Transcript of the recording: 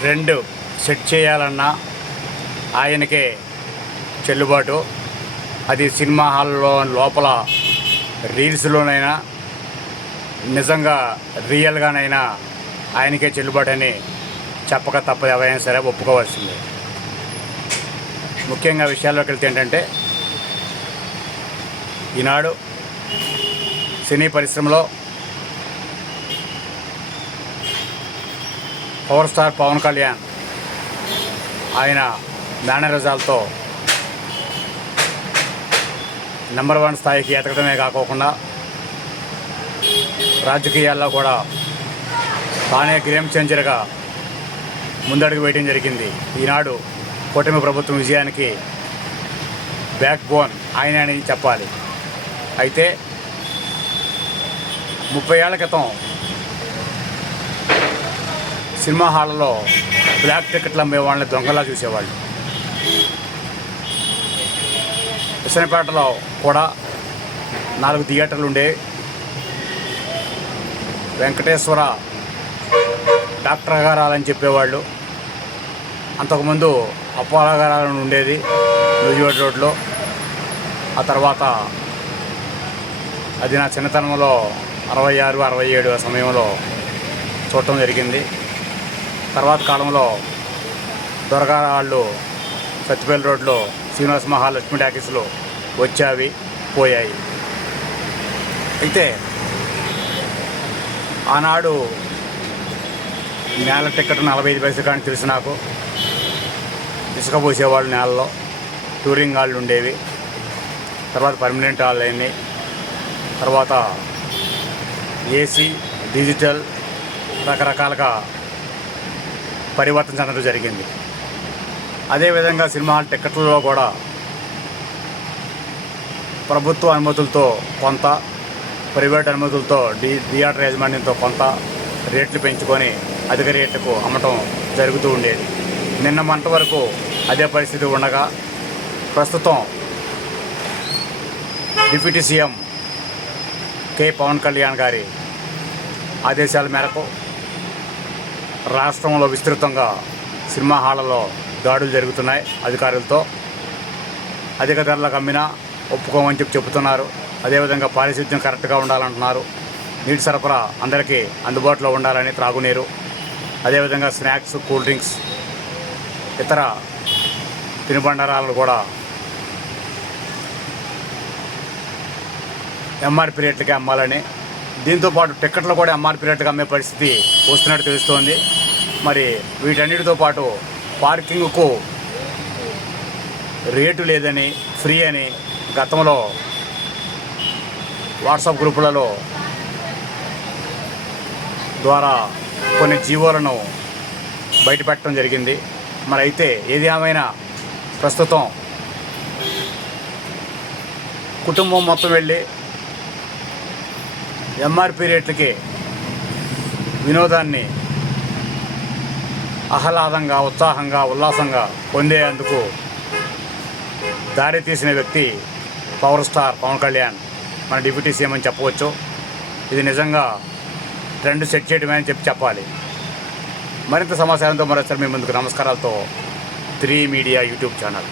Trend set చేయాలన్నా ఆయనకే చెల్లుబాటు. అది సినిమా హాల్లో లోపల రీల్స్లోనైనా నిజంగా రియల్గానైనా ఆయనకే చెల్లుబాటు అని చెప్పక తప్పదు. ఎవరైనా సరే ఒప్పుకోవాల్సిందే. ముఖ్యంగా విషయాల్లోకి వెళ్తే ఏంటంటే, ఈనాడు సినీ పరిశ్రమలో పవర్ స్టార్ పవన్ కళ్యాణ్ ఆయన మేనరిజాలతో నెంబర్ 1 స్థాయికి ఎదగడమే కాకోకుండా రాజకీయాల్లో కూడా తానే గేమ్ చేంజర్గా ముందడుగు వేయడం జరిగింది. ఈనాడు కూటమి ప్రభుత్వం విజయానికి బ్యాక్ బోన్ ఆయన అని చెప్పాలి. అయితే 30 ఏళ్ల క్రితం సినిమా హాల్లో బ్లాక్ టికెట్లు అమ్మే వాళ్ళని దొంగలా చూసేవాళ్ళు. విసనపేటలో కూడా 4 థియేటర్లు ఉండేవి. వెంకటేశ్వర డాక్టర్ గారాలని చెప్పేవాళ్ళు. అంతకుముందు అపోలో గారాలని ఉండేది నూజివేడ్ రోడ్లో. ఆ తర్వాత అది నా చిన్నతనంలో 66, 67 సమయంలో చూడటం జరిగింది. తర్వాత కాలంలో దొరగారాళ్ళు సత్తిపల్లి రోడ్లో శ్రీనివాస మహాలక్ష్మి టాకీస్లో వచ్చావి పోయాయి. అయితే ఆనాడు నేల టికెట్ 45 పైసలు కానీ తెలుసు నాకు. ఇసుక పోసేవాళ్ళు నేలలో. టూరింగ్ హాళ్ళు ఉండేవి. తర్వాత పర్మనెంట్ హాల్ అయినాయి. తర్వాత ఏసీ, డిజిటల్ రకరకాలుగా పరివర్తించడం జరిగింది. అదేవిధంగా సినిమా హాల్ టికెట్లలో కూడా ప్రభుత్వ అనుమతులతో కొంత, ప్రైవేట్ అనుమతులతో థియేటర్ యాజమాన్యంతో కొంత రేట్లు పెంచుకొని అధిక రేట్లకు అమ్మటం జరుగుతూ ఉండేది. నిన్న మంట వరకు అదే పరిస్థితి ఉండగా ప్రస్తుతం deputy CM K Pawan Kalyan గారి ఆదేశాల మేరకు రాష్ట్రంలో విస్తృతంగా సినిమా హాళ్లలో దాడులు జరుగుతున్నాయి. అధికారులతో అధిక ధరలకు అమ్మినా ఒప్పుకోమని చెప్తున్నారు. అదేవిధంగా పారిశుద్ధ్యం కరెక్ట్గా ఉండాలంటున్నారు. నీటి సరఫరా అందరికీ అందుబాటులో ఉండాలని, త్రాగునీరు, అదేవిధంగా స్నాక్స్, కూల్ డ్రింక్స్, ఇతర తినుబండారాలను కూడా ఎంఆర్పీ రేట్లకే అమ్మాలని, దీంతోపాటు టిక్కెట్లు కూడా ఎంఆర్పీ రేట్లకు అమ్మే పరిస్థితి వస్తున్నట్టు తెలుస్తోంది. మరి వీటన్నిటితో పాటు పార్కింగ్కు రేటు లేదని, ఫ్రీ అని గతంలో వాట్సాప్ గ్రూపులలో ద్వారా కొన్ని జీవోలను బయటపెట్టడం జరిగింది. మరి అయితే ఏది ఏమైనా ప్రస్తుతం కుటుంబం మొత్తం వెళ్ళి ఎంఆర్పీ రేట్లకి వినోదాన్ని ఆహ్లాదంగా, ఉత్సాహంగా, ఉల్లాసంగా పొందేందుకు దారి తీసిన వ్యక్తి పవర్ స్టార్ పవన్ కళ్యాణ్, మన డిప్యూటీ సీఎం అని చెప్పవచ్చు. ఇది నిజంగా ట్రెండ్ సెట్ చేయడమే అని చెప్పాలి. మరింత సమాచారంతో మరోసారి మీ ముందుకు నమస్కారాలతో 3 మీడియా యూట్యూబ్ ఛానల్.